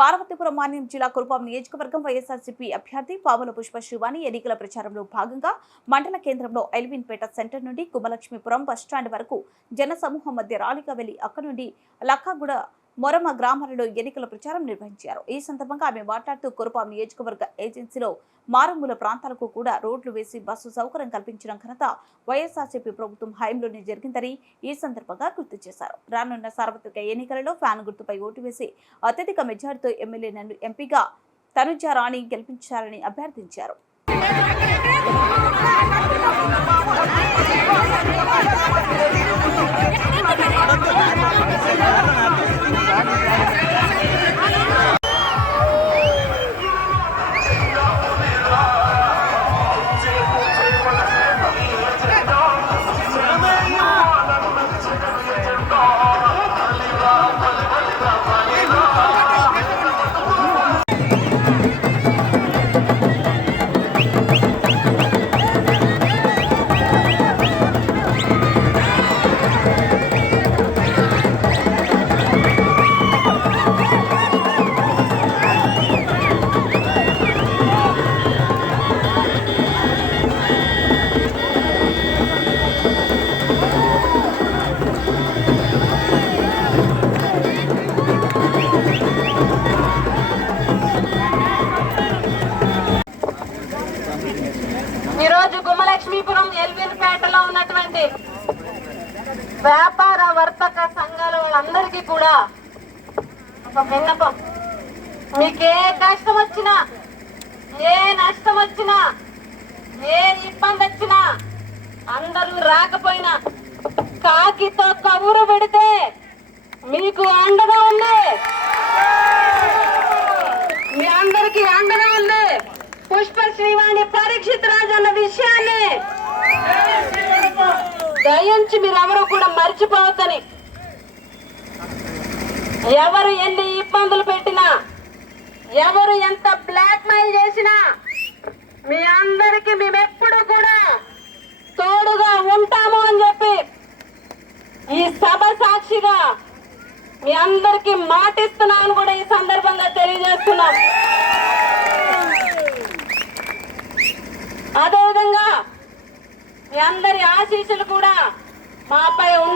పార్వతీపురం మాన్యం జిల్లా కురుపాం నియోజకవర్గం వైఎస్ఆర్సీపీ అభ్యర్థి పాముల పుష్ప శ్రీవాణి ఎన్నికల ప్రచారంలో భాగంగా మండల కేంద్రంలో ఎల్విన్పేట సెంటర్ నుండి గుమ్మలక్ష్మీపురం బస్టాండ్ వరకు జనసమూహం మధ్య ర్యాలీగా వెళ్లి అక్కడి నుండి లక్కాగూడ మొరమ గ్రామాలలో ఎన్నికల ప్రచారం నిర్వహించారు. ఈ సందర్భంగా ఆమె మాట్లాడుతూ కురుపాం నియోజకవర్గ ఏజెన్సీలో మారుమూల ప్రాంతాలకు కూడా రోడ్లు వేసి బస్సు సౌకర్యం కల్పించిన ఘనత వైఎస్ఆర్సీపీ ప్రభుత్వం హయాంలోనే జరిగిందని ఈ సందర్భంగా గుర్తు చేశారు. రానున్న సార్వత్రిక ఎన్నికలలో ఫ్యాన్ గుర్తుపై ఓటు వేసి అత్యధిక మెజార్టీతో ఎమ్మెల్యే నన్ను ఎంపీగా తనుజా రాణి గెలిపించాలని అభ్యర్థించారు. ఈరోజు గుమ్మలక్ష్మీపురం ఎల్విన్పేటలో ఉన్నటువంటి వ్యాపార వర్తక సంఘాల వాళ్ళందరికీ కూడా ఒక విన్నపం. మీకే కష్టం వచ్చినా, ఏ నష్టం వచ్చినా, ఏ ఇబ్బంది వచ్చినా, అందరూ రాకపోయినా కాకితో కబురు పెడితే మీకు అండగా ఉంది, మీ అందరికీ అండగా ఉంది. పుష్ప శ్రీవాణి పరీక్షిత్ రాజు అన్న విషయాన్ని దయించి మీరెవరూ కూడా మర్చిపోవద్దని. ఎవరు ఎన్ని ఇబ్బందులు పెట్టినా, ఎవరు ఎంత బ్లాక్ మెయిల్ చేసినా మీ అందరికీ మేమెప్పుడు కూడా తోడుగా ఉంటాము అని చెప్పి ఈ సభ సాక్షిగా మీ అందరికీ మాటిస్తున్నాను కూడా ఈ సందర్భంగా తెలియజేస్తున్నాం. అదేవిధంగా మీ అందరి ఆశీస్సులు కూడా మాపై